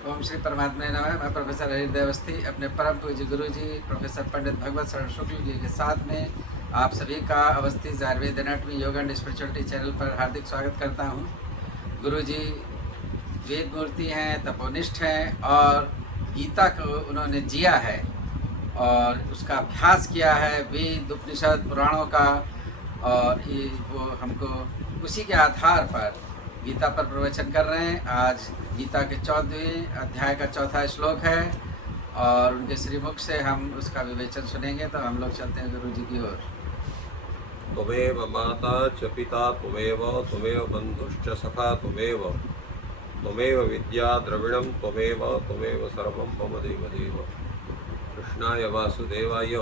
ओम श्री परमात्मा नमः। मैं प्रोफेसर हरिदेव अवस्थी अपने परम पूज्य गुरु जी प्रोफेसर पंडित भगवत शरण शुक्ल जी के साथ में आप सभी का Awasthi Ayurveda anatomy yoga and spirituality channel पर हार्दिक स्वागत करता हूँ। गुरु जी वेद मूर्ति हैं, तपोनिष्ठ हैं और गीता को उन्होंने जिया है और उसका अभ्यास किया है वेद उपनिषद पुराणों का। और ये वो हमको उसी के आधार पर गीता पर प्रवचन कर रहे हैं। आज गीता के 14वें अध्याय का 4था श्लोक है और उनके श्रीमुख से हम उसका विवेचन सुनेंगे। तो हम लोग चलते हैं गुरु जी की ओर। त्वमेव माता च पिता त्वमेव बन्धुश्च सखा त्वमेव विद्या द्रविणं त्वमेव सर्वं मम देवदेव। कृष्णाय वासुदेवाय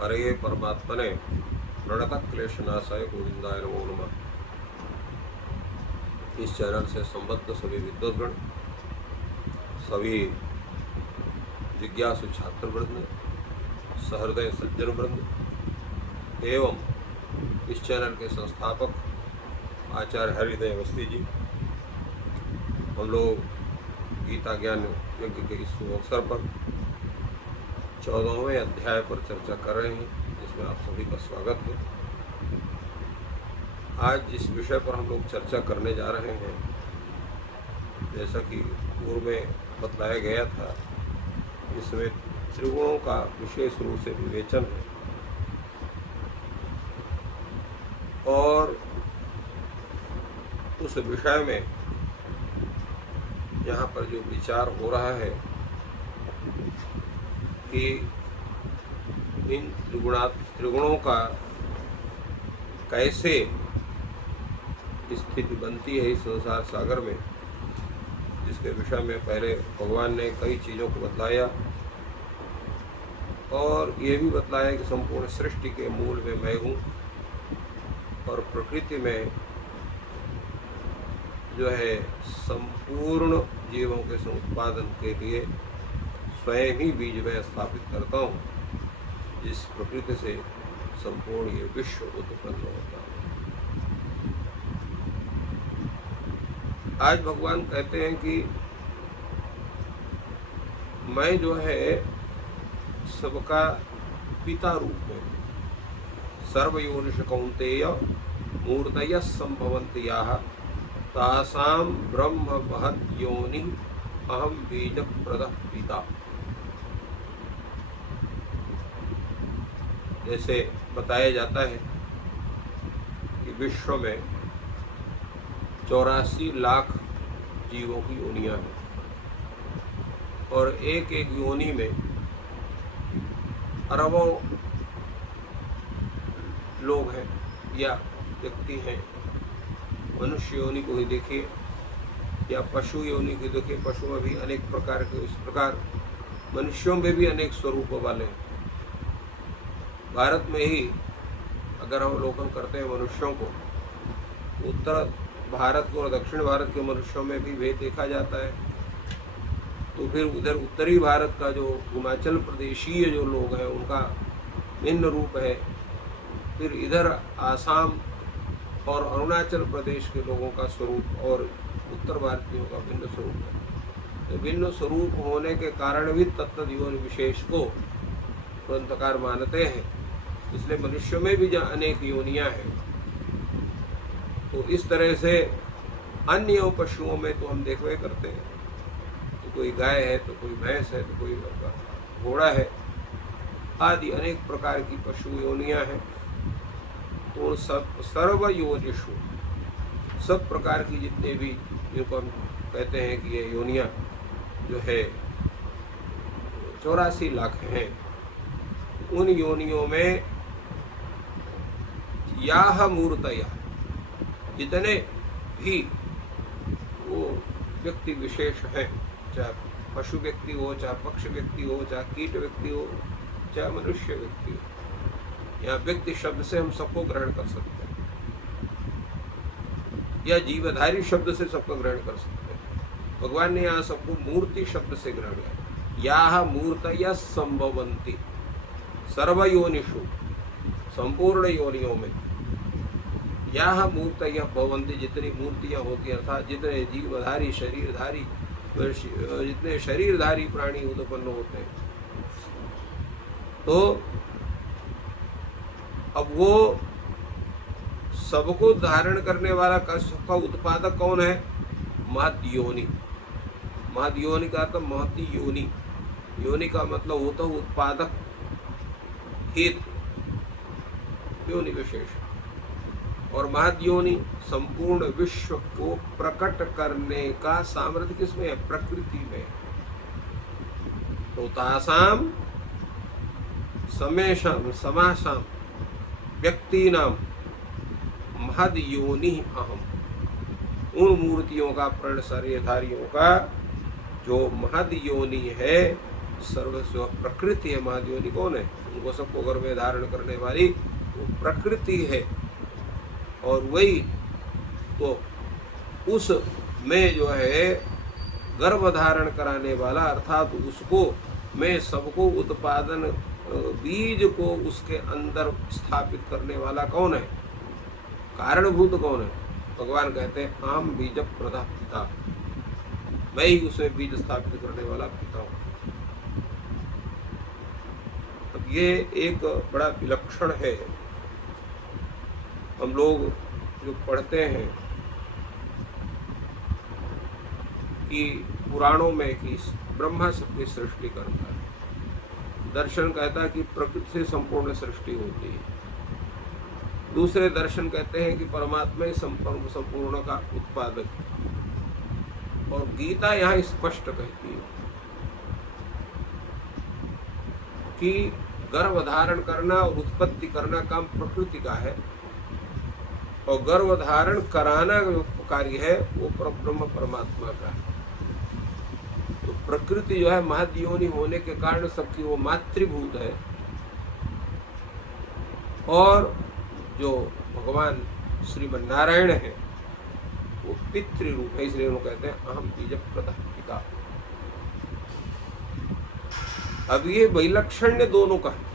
हरे परमात्मने प्रणतक्लेशनाशाय गोविंदाय नमो नमः। इस चैनल से संबद्ध सभी विद्वद्गण, सभी जिज्ञासु छात्र वृंद, सहृदय सज्जन वृंद एवं इस चैनल के संस्थापक आचार्य हरिदेव अवस्थी जी, हम लोग गीता ज्ञान यज्ञ के इस अवसर पर 14वें अध्याय पर चर्चा कर रहे हैं, जिसमें आप सभी का स्वागत है। आज जिस विषय पर हम लोग चर्चा करने जा रहे हैं, जैसा कि पूर्व में बतलाया गया था, इसमें त्रिगुणों का विशेष रूप से विवेचन है और उस विषय में यहाँ पर जो विचार हो रहा है कि इन त्रिगुणों का कैसे स्थिति बनती है इस संसार सागर में, जिसके विषय में पहले भगवान ने कई चीज़ों को बतलाया और ये भी बतलाया कि संपूर्ण सृष्टि के मूल में मैं हूँ और प्रकृति में जो है संपूर्ण जीवों के समुत्पादन के लिए स्वयं ही बीज में स्थापित करता हूँ, जिस प्रकृति से संपूर्ण ये विश्व उत्पन्न होता है। आज भगवान कहते हैं कि मैं जो है सबका पिता रूप में हूँ। सर्वयोनिष कौन्तेय मूर्तयः सम्भवन्ति याः तासां ब्रह्म महत् योनि अहम बीजप्रदः पिता। जैसे बताया जाता है कि विश्व में 84 लाख जीवों की योनियां हैं और एक एक योनि में अरबों लोग हैं या व्यक्ति हैं। मनुष्य योनि को ही देखिए या पशु योनि को देखिए, पशु में भी अनेक प्रकार के, इस प्रकार मनुष्यों में भी अनेक स्वरूप वाले हैं। भारत में ही अगर हम अवलोकन करते हैं मनुष्यों को, उत्तर भारत को और दक्षिण भारत के मनुष्यों में भी भेद देखा जाता है। तो फिर उधर उत्तरी भारत का जो हिमाचल प्रदेशीय जो लोग हैं उनका भिन्न रूप है। फिर इधर आसाम और अरुणाचल प्रदेश के लोगों का स्वरूप और उत्तर भारतीयों का भिन्न स्वरूप है। तो भिन्न स्वरूप होने के कारण भी तत्त योनि विशेष को ग्रंथकार मानते हैं। इसलिए मनुष्यों में भी जहाँ अनेक योनियाँ हैं, तो इस तरह से अन्य पशुओं में तो हम देखवे करते हैं, तो कोई गाय है, तो कोई भैंस है, तो कोई घोड़ा है, आदि अनेक प्रकार की पशु योनियाँ हैं। तो सब सर्व योनिषु, सब प्रकार की जितने भी, जिनको हम कहते हैं कि ये योनियाँ जो है 84 लाख हैं, उन योनियों में याह मूर्तया, जितने भी वो व्यक्ति विशेष हैं, चाहे पशु व्यक्ति हो, चाहे पक्षी व्यक्ति हो, चाहे कीट व्यक्ति हो, चाहे मनुष्य व्यक्ति हो, यहाँ व्यक्ति शब्द से हम सबको ग्रहण कर सकते हैं या जीवधारी शब्द से सबको ग्रहण कर सकते हैं। भगवान ने यहाँ सबको मूर्ति शब्द से ग्रहण किया। याह मूर्तयः संभवन्ति सर्वयोनिषु, संपूर्ण योनियों में, याह मूर्तयः भवन्ति, जितनी मूर्तियाँ होती हैं, अर्थात जितने जीवधारी शरीरधारी जितने शरीरधारी प्राणी उत्पन्न होते हैं, तो अब वो सबको धारण करने वाला सबका उत्पादक कौन है? महत योनि। महत योनि का तो महती योनि, योनि का मतलब होता है उत्पादक, हेतु, योनि विशेष। और महत योनि संपूर्ण विश्व को प्रकट करने का सामर्थ्य किसमें है? प्रकृति में। तो तासाम समेषाम समासाम व्यक्ति नाम महद योनि अहम। उन मूर्तियों का, प्रण शरीरधारियों का जो महद योनि है, सर्वस्व प्रकृति है। महद योनि कौन है? उनको सबको गर्भ में धारण करने वाली वो प्रकृति है। और वही तो उस में जो है गर्भ धारण कराने वाला, अर्थात उसको में सबको उत्पादन, बीज को उसके अंदर स्थापित करने वाला कौन है? कारणभूत कौन है? भगवान कहते हैं आम बीज प्रदा पिता, मैं ही उसमें बीज स्थापित करने वाला पिता हूं। अब ये एक बड़ा विलक्षण है। हम लोग जो पढ़ते हैं कि पुराणों में कि ब्रह्मा सबकी सृष्टि करता है, दर्शन कहता है कि प्रकृति से संपूर्ण सृष्टि होती है, दूसरे दर्शन कहते हैं कि परमात्मा ही संपूर्ण का उत्पादक है। और गीता यहाँ स्पष्ट कहती है कि गर्भ धारण करना और उत्पत्ति करना काम प्रकृति का है, और गर्भ धारण कराना जो कार्य है वो ब्रह्म परमात्मा का है। तो प्रकृति जो है महद योनि होने के कारण सबकी वो मातृभूत है, और जो भगवान श्रीमन नारायण है वो पितृ रूप है, इसलिए उन्होंने कहते हैं अहम बीज प्रदा पिता। अब ये वैलक्षण्य दोनों का है,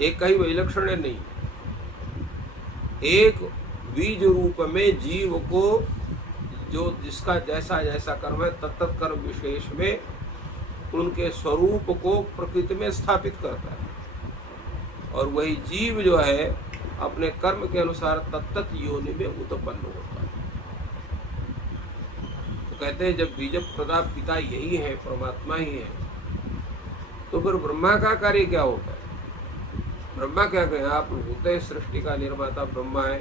एक का ही वैलक्षण्य नहीं। एक बीज रूप में जीव को जो जिसका जैसा जैसा कर्म है तत्त कर्म विशेष में उनके स्वरूप को प्रकृति में स्थापित करता है, और वही जीव जो है अपने कर्म के अनुसार तत्त योनि में उत्पन्न होता है। तो कहते हैं जब बीज प्रदा पिता यही है, परमात्मा ही है, तो फिर ब्रह्मा का कार्य क्या होता है? ब्रह्मा क्या कहें? आप होते हैं सृष्टि का निर्माता ब्रह्मा है।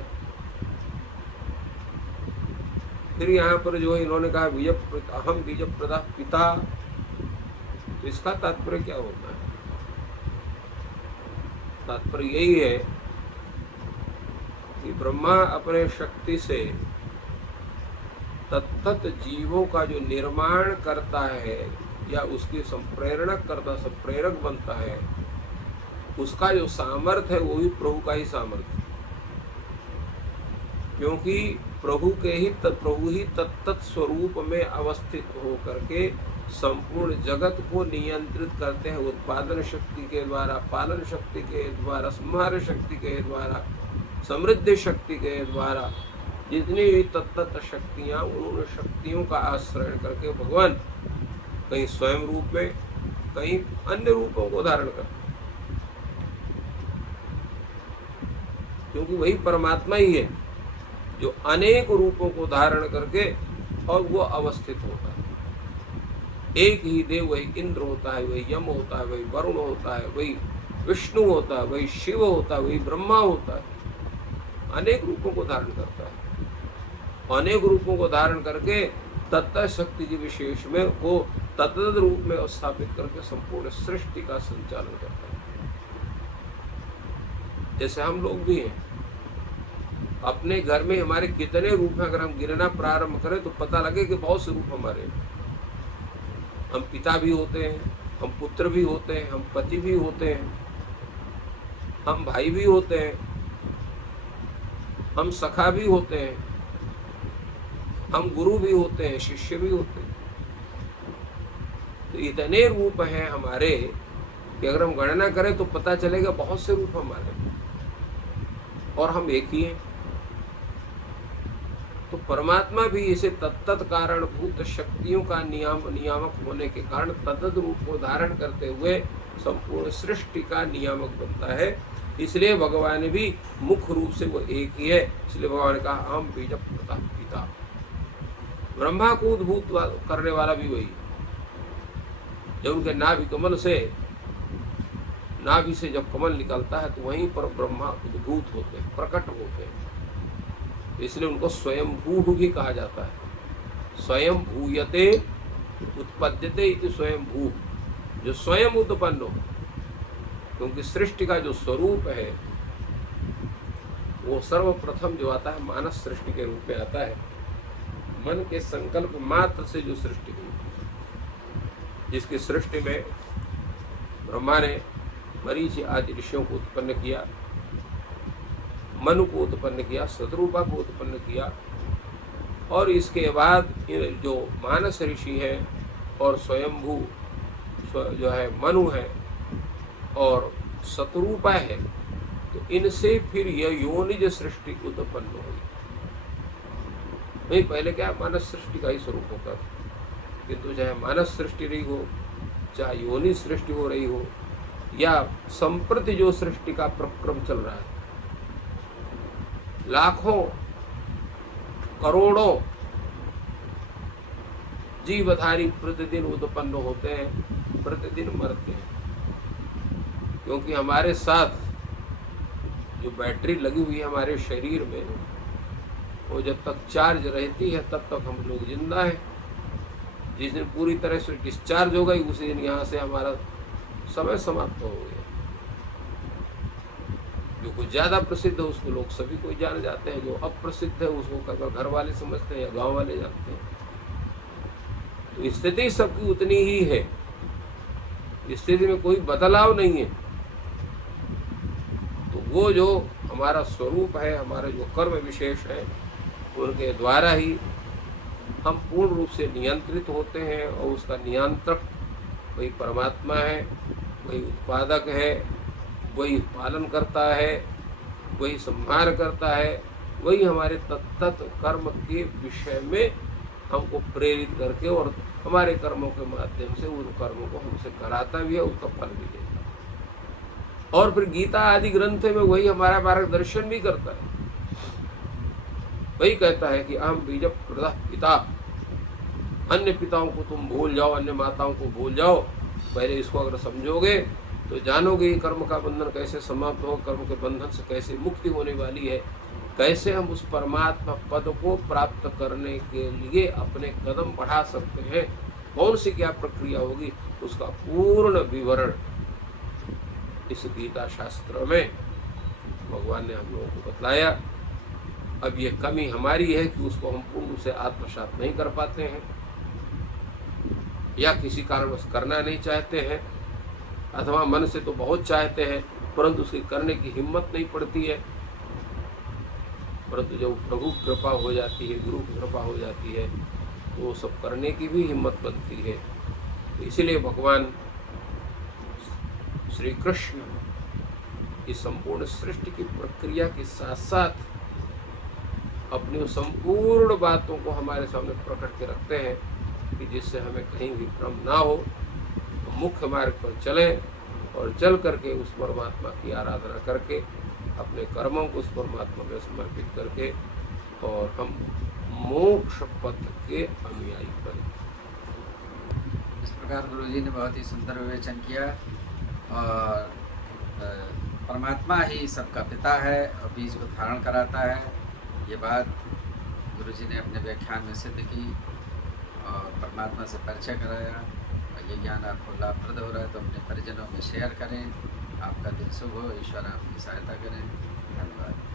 फिर यहाँ पर जो है इन्होंने कहा अहम बीज प्रदा पिता, तो इसका तात्पर्य क्या होता है? तात्पर्य यही है कि ब्रह्मा अपने शक्ति से तत्त जीवों का जो निर्माण करता है या उसकी संप्रेरणक करता, संप्रेरक बनता है, उसका जो सामर्थ्य है वो भी प्रभु का ही सामर्थ्य है, क्योंकि प्रभु ही तत्त स्वरूप में अवस्थित होकर के संपूर्ण जगत को नियंत्रित करते हैं। उत्पादन शक्ति के द्वारा, पालन शक्ति के द्वारा, संहार शक्ति के द्वारा, समृद्धि शक्ति के द्वारा, जितनी भी तत्त शक्तियाँ, उन शक्तियों का आश्रय करके भगवान कहीं स्वयं रूप में, कहीं अन्य रूपों को धारण करते, क्योंकि वही परमात्मा ही है जो अनेक रूपों को धारण करके और वो अवस्थित होता है। एक ही देव, वही इंद्र होता है, वही यम होता है, वही वरुण होता है, वही विष्णु होता है, वही शिव होता है, वही ब्रह्मा होता है। अनेक रूपों को धारण करता है, अनेक रूपों को धारण करके तत्त शक्ति की विशेष में को तत्त रूप में स्थापित करके संपूर्ण सृष्टि का संचालन करता है। जैसे हम लोग भी हैं, अपने घर में हमारे कितने रूप हैं अगर हम गिनना प्रारंभ करें तो पता लगे कि बहुत से रूप हमारे। हम पिता भी होते हैं, हम पुत्र भी होते हैं, हम पति भी होते हैं, हम भाई भी होते हैं, हम सखा भी होते हैं, हम गुरु भी होते हैं, शिष्य भी होते हैं। तो इतने रूप हैं हमारे कि अगर हम गणना करें तो पता चलेगा बहुत से रूप हमारे, और हम एक ही हैं। तो परमात्मा भी इसे तत्त कारणभूत शक्तियों का नियामक होने के कारण तद्दत रूप को धारण करते हुए संपूर्ण सृष्टि का नियामक बनता है। इसलिए भगवान भी मुख्य रूप से वो एक ही है। इसलिए भगवान ने कहा अहम बीज प्रदा पिता। ब्रह्मा को उद्भूत करने वाला भी वही। जब उनके नाभि कमल से, नाभि से जब कमल निकलता है तो वहीं पर ब्रह्मा उद्भूत होते हैं, प्रकट होते हैं। इसलिए उनको स्वयंभू भी कहा जाता है। स्वयं भूयते उत्पद्यते इति स्वयंभू, जो स्वयं उत्पन्न हो। क्योंकि सृष्टि का जो स्वरूप है वो सर्वप्रथम जो आता है मानस सृष्टि के रूप में आता है। मन के संकल्प मात्र से जो सृष्टि हुई, जिसकी सृष्टि में ब्रह्मा ने मरीचि आदि ऋषियों को उत्पन्न किया, मनु को उत्पन्न किया, सतरूपा को उत्पन्न किया, और इसके बाद जो मानस ऋषि है और स्वयंभू जो है मनु है और सतरूपा है, तो इनसे फिर यह योनिज सृष्टि उत्पन्न हुई। नहीं, पहले क्या मानस सृष्टि का ही स्वरूप होता था, किंतु चाहे मानस सृष्टि रही हो, चाहे योनि सृष्टि हो रही हो, या संप्रति जो सृष्टि का प्रक्रम चल रहा है, लाखों करोड़ों जीवधारी प्रतिदिन उत्पन्न होते हैं, प्रतिदिन मरते हैं। क्योंकि हमारे साथ जो बैटरी लगी हुई है हमारे शरीर में, वो जब तक चार्ज रहती है तब तक हम लोग जिंदा हैं। जिस दिन पूरी तरह से डिस्चार्ज हो गई, उसी दिन यहाँ से हमारा समय समाप्त हो गया। जो कुछ ज़्यादा प्रसिद्ध है उसको लोग सभी कोई जान जाते हैं, जो अप्रसिद्ध है उसको घर वाले समझते हैं या गांव वाले जानते हैं। तो स्थिति सबकी उतनी ही है, स्थिति में कोई बदलाव नहीं है। तो वो जो हमारा स्वरूप है, हमारे जो कर्म विशेष है, उनके द्वारा ही हम पूर्ण रूप से नियंत्रित होते हैं। और उसका नियंत्रक वही परमात्मा है, वही उत्पादक है, वही पालन करता है, वही संहार करता है, वही हमारे तत्त कर्म के विषय में हमको प्रेरित करके और हमारे कर्मों के माध्यम से उन कर्मों को हमसे कराता भी है, उसका फल भी देता है। और फिर गीता आदि ग्रंथ में वही हमारा मार्गदर्शन भी करता है। वही कहता है कि अहम बीज प्रदा पिता। अन्य पिताओं को तुम भूल जाओ, अन्य माताओं को भूल जाओ, पहले इसको अगर समझोगे तो जानोगे कर्म का बंधन कैसे समाप्त हो, कर्म के बंधन से कैसे मुक्ति होने वाली है, कैसे हम उस परमात्मा पद को प्राप्त करने के लिए अपने कदम बढ़ा सकते हैं, कौन सी क्या प्रक्रिया होगी, उसका पूर्ण विवरण इस गीता शास्त्र में भगवान ने हम लोगों को बतलाया। अब ये कमी हमारी है कि उसको हम पूर्ण रूप से आत्मसात नहीं कर पाते हैं, या किसी कारणवश करना नहीं चाहते हैं, अथवा मन से तो बहुत चाहते हैं परंतु उसकी करने की हिम्मत नहीं पड़ती है। परंतु जब प्रभु कृपा हो जाती है, गुरु की कृपा हो जाती है, तो वो सब करने की भी हिम्मत बनती है। तो इसीलिए भगवान श्री कृष्ण इस संपूर्ण सृष्टि की प्रक्रिया के साथ साथ अपनी संपूर्ण बातों को हमारे सामने प्रकट के रखते हैं कि जिससे हमें कहीं भी भ्रम ना हो, तो मुख्य मार्ग पर चलें और चल करके उस परमात्मा की आराधना करके अपने कर्मों को उस परमात्मा में समर्पित करके और हम मोक्ष पथ के अनुयायी बने। इस प्रकार गुरु जी ने बहुत ही सुंदर विवेचन किया और परमात्मा ही सबका पिता है और बीज को धारण कराता है। ये बात गुरु जी ने अपने व्याख्यान में सिद्ध की और परमात्मा से परिचय कराया। और ये ज्ञान आपको लाभप्रद हो रहा है तो अपने परिजनों में शेयर करें। आपका दिन शुभ हो, ईश्वर आपकी सहायता करें। धन्यवाद।